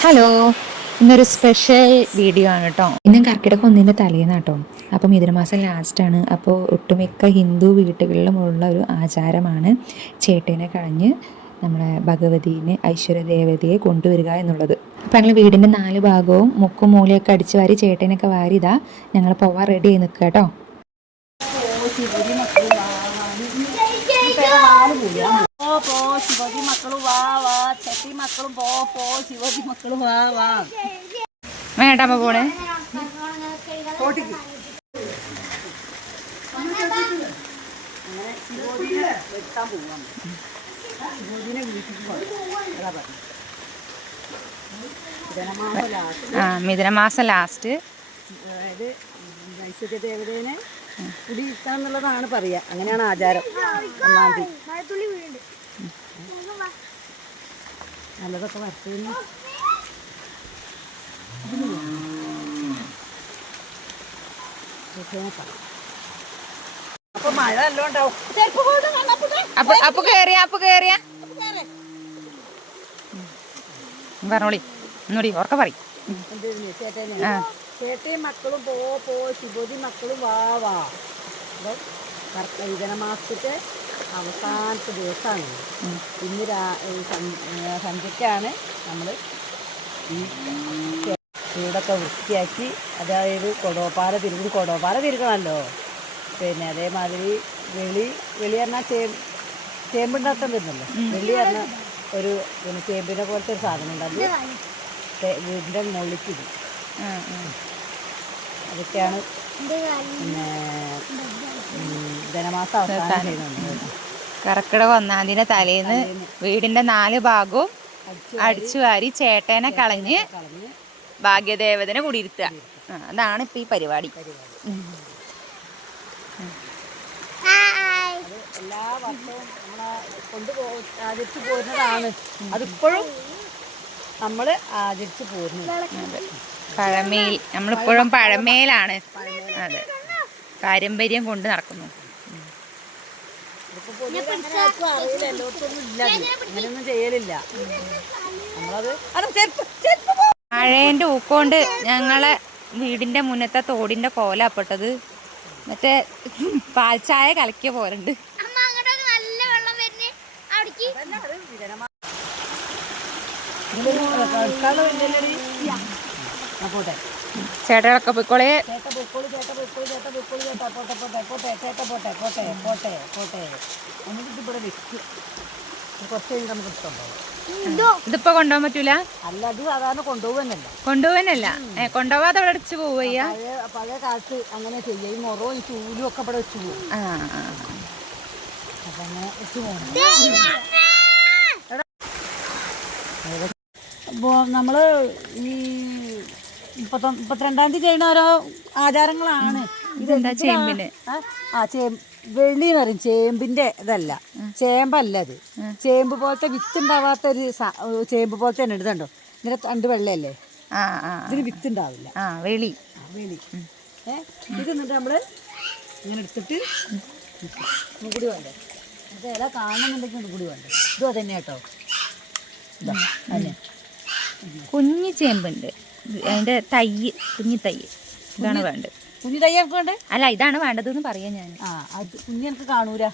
Hello ഇന്നൊരു special video ആണ് കേട്ടോ ഇന്ന് കർക്കിടക ഒന്നിന്റെ തലേന്ന് കേട്ടോ അപ്പോൾ മിഥുനമാസം ലാസ്റ്റാണ് അപ്പോൾ ഒട്ടുമിക്ക ഹിന്ദു വീട്ടുകളിലും ഉള്ള ഒരു ആചാരമാണ് ചേട്ടനെ കളഞ്ഞ് നമ്മളെ ഭഗവതീനെ ഐശ്വര്യദേവതയെ കൊണ്ടുവരിക എന്നുള്ളത്. അപ്പോൾ ഞങ്ങൾ വീടിന്റെ നാല് ഭാഗവും മുക്കും മൂലയൊക്കെ അടിച്ച് വാരി ചേട്ടനൊക്കെ വാരി ഇതാ ഞങ്ങൾ പോവാൻ റെഡി ആയി നിൽക്കുക കേട്ടോ ഓ പോ ശിവജി മക്കളും വാ ചെട്ടി മക്കളും പോ പോ ശിവജി മക്കളും വാ വാ. വേണ്ട പോണേ. ശിവജിനെ പോവാണ് ആ മിഥുനമാസം ലാസ്റ്റ് അതായത് ഐശ്വര്യ ദേവതേനെ പറയുക അങ്ങനെയാണ് ആചാരം. ഒന്നാം തീയതി. നല്ലതൊക്കെ വരട്ടുന്നു അപ്പൊ മഴ ഉണ്ടാവും വന്നപ്പോഴേ അപ്പൊ അപ്പൊ കേറിയ അപ്പൊ കേറിയ. പറഞ്ഞോളി. ഒന്നുകൂടി ഉറക്കെ പറയും. ചേട്ടയും മക്കളും പോ പോ ശുഭതി മക്കളും വാ വാ. അപ്പം മാസത്തെ അവസാനത്തെ ദിവസമാണ്. ഇന്ന് രാ ഈ സന്- ഏ, സന്ധ്യയ്ക്കാണ് നമ്മൾ ഈ വീടൊക്കെ വൃത്തിയാക്കി അതായത് കൊടോപ്പാറ തിരുകും കൊടോപ്പാറ തിരുകണമല്ലോ പിന്നെ അതേമാതിരി വെളി വെളി പറഞ്ഞാൽ ചേ ചേമ്പുണ്ടാക്കാൻ വരുന്നല്ലോ. വെളി പറഞ്ഞാൽ ഒരു പിന്നെ ചേമ്പിനെ പോലത്തെ ഒരു സാധനം ഉണ്ടല്ലോ വീടിന്റെ മുകളിലേക്ക് ഇടും. അതൊക്കെയാണ് പിന്നെ ധനമാസം അവസാനം ചെയ്യുന്നുണ്ട് കർക്കിടക ഒന്നാം തീയതി തലേന്ന് വീടിന്റെ നാല് ഭാഗവും അടിച്ചു വാരി ചേട്ടനെ കളഞ്ഞ് ഭാഗ്യദേവതനെ കുടിയിരുത്തുക. അതാണ് ഇപ്പൊ ഈ പരിപാടി. എല്ലാ വർഷവും നമ്മളെ ആചരിച്ചു പോരുന്നതാണ്. അതിപ്പോഴും നമ്മൾ ആചരിച്ചു പോരുന്നത്. പഴമയിൽ നമ്മളിപ്പോഴും പഴമേലാണ്. അതെ. പാരമ്പര്യം കൊണ്ട് നടക്കുന്നു. മഴേന്റെ ഊക്കൊണ്ട് ഞങ്ങളെ വീടിന്റെ മുന്നത്തെ തോടിന്റെ കോലപ്പെട്ടത്. മറ്റേ പാൽച്ചായ കലക്കിയ പോലുണ്ട്. നല്ല വെള്ളം പോട്ടെ ചേട്ടകളൊക്കെ പോയിക്കോളെ. ചേട്ട പോട്ടെ പോട്ടെ പോട്ടെ ചേട്ട പോട്ടെ പോട്ടെ പോട്ടെ പോട്ടെ. എന്നിട്ട് ഇവിടെ വെക്കും. കുറച്ച് കഴിഞ്ഞ് നമുക്ക് ഇഷ്ടമുണ്ടാവും ഇതിപ്പോ കൊണ്ടുപോകാൻ പറ്റൂല? അല്ല അത് സാധാരണ കൊണ്ടുപോകുന്നല്ല കൊണ്ടുപോകാനല്ല ഏ കൊണ്ടുപോകാതെ അവിടെ അടിച്ചു പോവുക പഴയ കാലത്ത് അങ്ങനെ ചെയ്യുക ഈ മുറവും ഈ ചൂലും ഒക്കെ ഇവിടെ വെച്ച് പോകും അപ്പൊ. അങ്ങനെ വെച്ച് പോകണം അപ്പോൾ നമ്മൾ ഈ മുപ്പത്തൊ മുപ്പത്തിരണ്ടാം തീയതി ചെയ്യുന്ന ഓരോ ആചാരങ്ങളാണ്. ഇതെന്താ ചേമ്പിന്? ആ, ചേമ്പ് വെള്ളി എന്ന് പറയും. ചേമ്പിന്റെ ഇതല്ല. ചേമ്പല്ല അത്. ചേമ്പ് പോലത്തെ വിത്ത് ഉണ്ടാവാത്ത ഒരു ചേമ്പ് പോലത്തെ തന്നെ ഇടുന്നുണ്ടോ? ഇതിന്റെ തണ്ട് വെള്ളയല്ലേ? ഇതിന് വിത്ത് ഉണ്ടാവില്ല വെളി. വെളി. ഏഹ് ഇത് എന്നിട്ട് നമ്മൾ ഇങ്ങനെ എടുത്തിട്ട് കൂടി വേണ്ടേ? ഇത് ഇല കാണുന്നുണ്ടെങ്കിൽ കൂടി വേണ്ടേ? ഇതും അതന്നെ കേട്ടോ. കുഞ്ഞു ചേമ്പുണ്ട്. അതിന്റെ തൈ കുഞ്ഞി തൈ. ഇതാണ് വേണ്ടത്. കുഞ്ഞു തയ്യൊക്കെ വേണ്ടത് അല്ല ഇതാണ് വേണ്ടത് എന്ന് പറയാം ഞാൻ ആ അത് കുഞ്ഞു എനിക്ക് കാണൂല.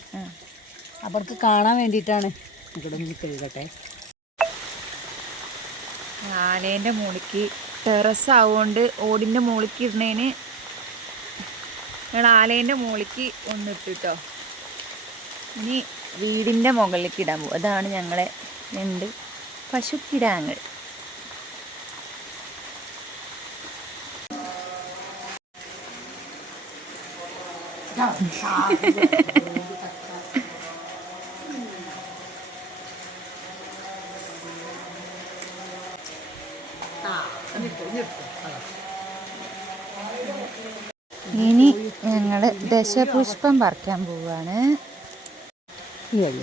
അപ്പോൾ അവർക്ക് കാണാൻ വേണ്ടിയിട്ടാണ്. ഇവിടെ കഴുകട്ടെ ആലേന്റെ മൂളിക്ക് ടെറസ് ആവുകൊണ്ട് ഓടിന്റെ മൂളിക്ക് ഇടുന്നതിന് ഞങ്ങൾ ആലേന്റെ മൂളിക്ക് ഒന്നിട്ടു കേട്ടോ ഇനി വീടിന്റെ മുകളിലേക്ക് ഇടാൻ പോകും അതാണ് ഞങ്ങളെ രണ്ട് പശുക്കിടാങ്ങൾ ഇനി ഞങ്ങൾ ദശപുഷ്പം പറിക്കാൻ പോവാണ്. അപ്പൊ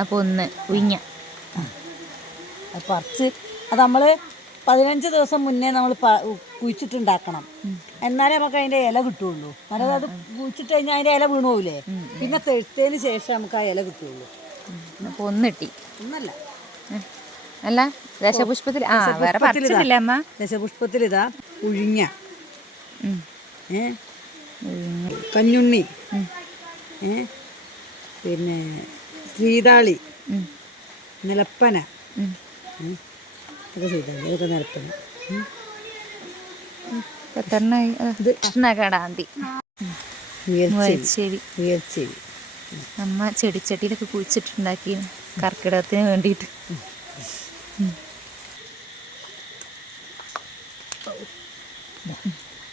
അപ്പോൾ ഒന്ന് ഉയ്ഞ്ഞ. പറിച്ച് അത് നമ്മൾ പതിനഞ്ച് ദിവസം മുന്നേ നമ്മൾ കുഴിച്ചിട്ടുണ്ടാക്കണം. എന്നാലേ നമുക്ക് അതിന്റെ ഇല കിട്ടുള്ളൂ. അതായത് അത് കുഴിച്ചിട്ട് കഴിഞ്ഞാൽ അതിന്റെ ഇല വീണു പോകില്ലേ പിന്നെ തെഴുത്തതിന് ശേഷം നമുക്ക് ആ ഇല കിട്ടുള്ളൂ. അപ്പോൾ ഒന്നിട്ടി. ഒന്നല്ല. അല്ല ദശപുഷ്പത്തിൽ ആ വേറെ. പറിച്ചിട്ടില്ല അമ്മ. ദശപുഷ്പത്തിലിതാ ഉഴിഞ്ഞ ഉം. കഞ്ഞുണ്ണി. പിന്നെ ശ്രീതാളി. നിലപ്പന. ഇതൊക്കെ ചെയ്താണ് ഇതൊക്കെ ഉയർച്ചെവി അമ്മ ചെടിച്ചട്ടിയിലൊക്കെ കുഴിച്ചിട്ടുണ്ടാക്കി കർക്കിടകത്തിന് വേണ്ടിയിട്ട്.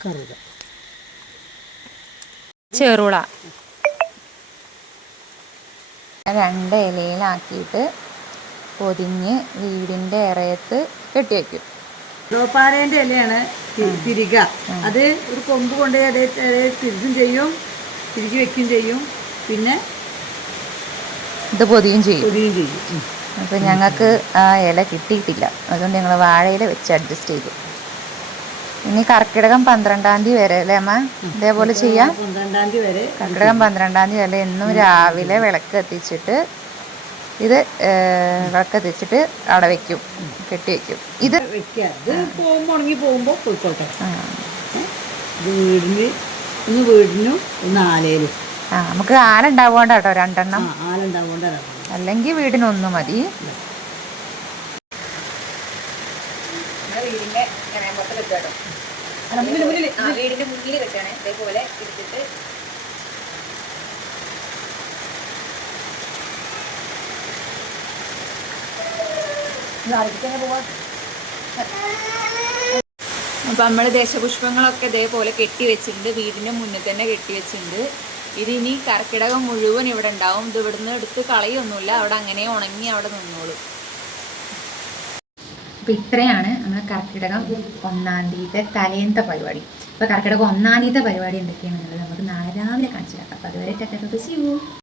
കറുക. ചെറുള. രണ്ട് ഇലയിലാക്കിയിട്ട് പൊതിഞ്ഞ് വീടിന്റെ ഇറയത്ത് കെട്ടിവെക്കും. ഡോപ്പാരേന്റെ ഇലയാണ് തിരിക. അത് ഒരു കൊമ്പ് കൊണ്ട് ഇടയിൽ തിരിച്ചും ചെയ്യും തിരികെ വെക്കുകയും ചെയ്യും പിന്നെ ഇത് പൊതിയും ചെയ്യും. പൊതിയും ചെയ്യും. അപ്പം ഞങ്ങൾക്ക് ആ ഇല കിട്ടിയിട്ടില്ല. അതുകൊണ്ട് ഞങ്ങൾ വാഴയില വെച്ച് അഡ്ജസ്റ്റ് ചെയ്തു. ഇനി കർക്കിടകം പന്ത്രണ്ടാം തീയതി വരെ അല്ലേ അമ്മ? ഇതേപോലെ ചെയ്യാം. പന്ത്രണ്ടാം തീയതി വരെ കർക്കിടകം പന്ത്രണ്ടാം തീയതി വരെ എന്നും രാവിലെ വിളക്ക് കത്തിച്ചിട്ട് ഇത് വിളക്ക കത്തിച്ചിട്ട് അവിടെ വെക്കും കെട്ടി വെക്കും. ഇത് പോകുമ്പോൾ ഉണങ്ങി പോകുമ്പോൾ പോയിക്കോട്ടെ. ആ, ഏ? ഇത് വീടിന് ഒന്ന് വീടിനും ഒന്ന് ആലയിലും. ആ നമുക്ക് ആലുണ്ടാവുകൊണ്ട് കേട്ടോ ആ രണ്ടെണ്ണം ആലുണ്ടാവുകൊണ്ടാണ് അല്ലെങ്കിൽ വീടിനൊന്നു മതി. വീടിന്റെ മുന്നിൽ വെച്ചാണ് ഇതേപോലെ എടുത്തിട്ട് അപ്പം നമ്മൾ ദേശപുഷ്പങ്ങളൊക്കെ ഇതേപോലെ കെട്ടി വീടിന്റെ മുന്നിൽ തന്നെ കെട്ടി വെച്ചിട്ടുണ്ട്. ഇത് ഇനി കർക്കിടകം മുഴുവൻ ഇവിടെ ഉണ്ടാവും. ഇത് ഇവിടുന്ന് എടുത്ത് കളയൊന്നുമില്ല. അവിടെ അങ്ങനെ ഉണങ്ങി അവിടെ നിന്നോളും. അപ്പൊ ഇത്രയാണ് നമ്മുടെ കർക്കിടകം ഒന്നാം തീയതി തലേന്നത്തെ പരിപാടി. അപ്പോൾ കർക്കിടകം ഒന്നാം തീയതി പരിപാടി എന്തൊക്കെയാണെന്നുള്ളത് നമുക്ക് നാളെ കാണിച്ചു തരാം. അപ്പോൾ അതുവരെ ടാറ്റാ.